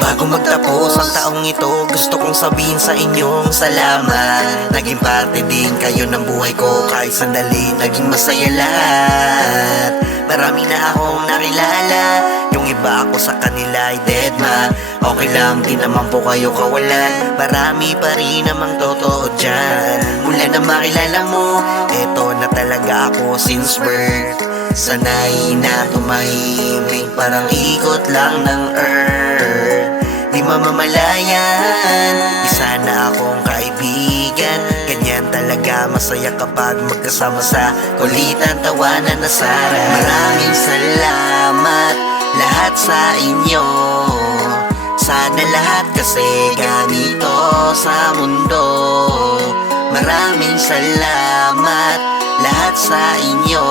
Bago magtapos ang taong ito, gusto kong sabihin sa inyong salamat. Naging parte din kayo ng buhay ko, kahit sandali naging masaya lahat. Marami na akong nakilala, yung iba ako sa kanila ay deadma. Okay lang, di naman po kayo kawalan, marami pa rin namang totoo dyan. Mula na makilala mo, eto na talaga ako since birth. Sanay na tumahimik, parang ikot lang ng earth. Di mamamalayan, isa na akong kaibigan. Ganyan talaga masaya kapag magkasama sa kulitan, tawanan na sara. Maraming salamat lahat sa inyo. Sana lahat kasi ganito sa mundo. Maraming salamat lahat sa inyo.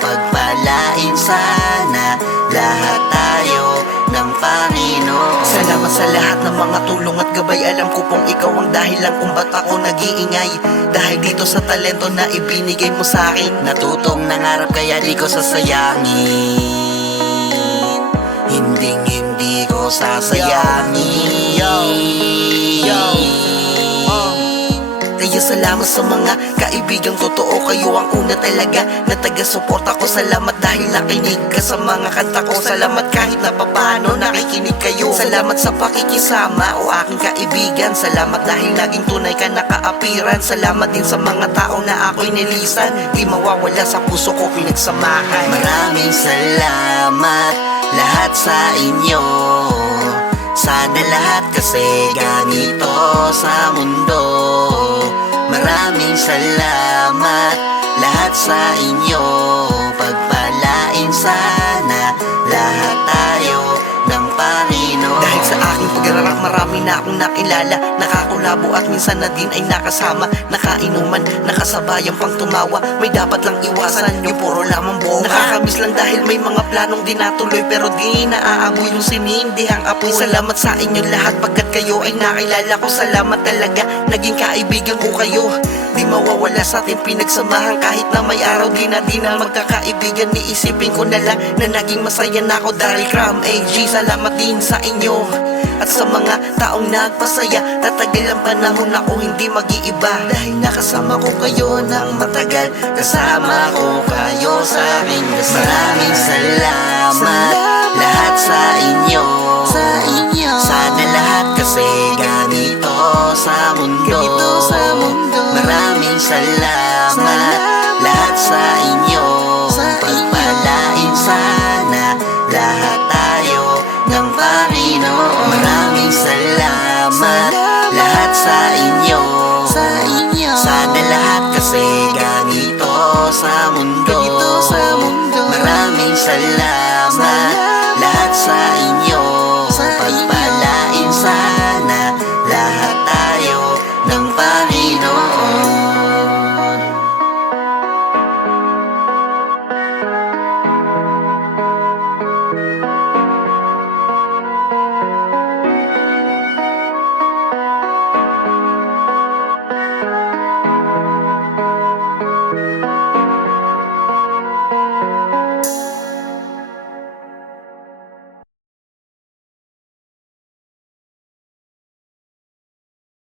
Pagpalain sana lahat tayo ng Panginoon. Salamat sa lahat ng mga tulong at gabay. Alam ko pong ikaw ang dahilan kung ba't ako nag-iingay. Dahil dito sa talento na ibinigay mo sa akin, natutong nangarap kaya di ko sasayangin. Hindi ko sasayangin. Kaya salamat sa mga kaibigang totoo. Kayo ang una talaga na taga-suporta ko. Salamat dahil nakinig ka sa mga kanta ko. Salamat kahit na papaano nakikinig kayo. Salamat sa pakikisama o aking kaibigan. Salamat dahil naging tunay ka nakaapiran. Salamat din sa mga tao na ako'y nilisan. Di mawawala sa puso ko pinagsamahan. Maraming salamat lahat sa inyo. Sana lahat kasi ganito sa mundo. Maraming salamat lahat sa inyo. Pagpalain sana lahat tayo ng Panginoon. Dahil sa aking pag-aaral marami na akong nakilala, nakakulabo at minsan na din ay nakasama. Nakainuman, nakasabayan pang tumawa. May dapat lang iwasan yung puro lamang bunga. Nakakamiss lang dahil may mga planong di natuloy, pero di naaamoy yung sinindihang apoy. Salamat sa inyo lahat pagkat kayo ay nakilala ko. Salamat talaga, naging kaibigan ko kayo. Di mawawala sa ating pinagsamahan. Kahit na may araw di na magkakaibigan, niisipin ko na lang na naging masaya na ako dahil Cram AG. Salamat din sa inyo at sa mga taong nagpasaya. Tatagal ang panahon ako hindi mag-iiba, dahil nakasama ko kayo ng matagal. Kasama ko kayo sa aking dasal. Maraming salamat lahat sa inyo. Sana lahat kasi ganito sa mundo. Maraming salamat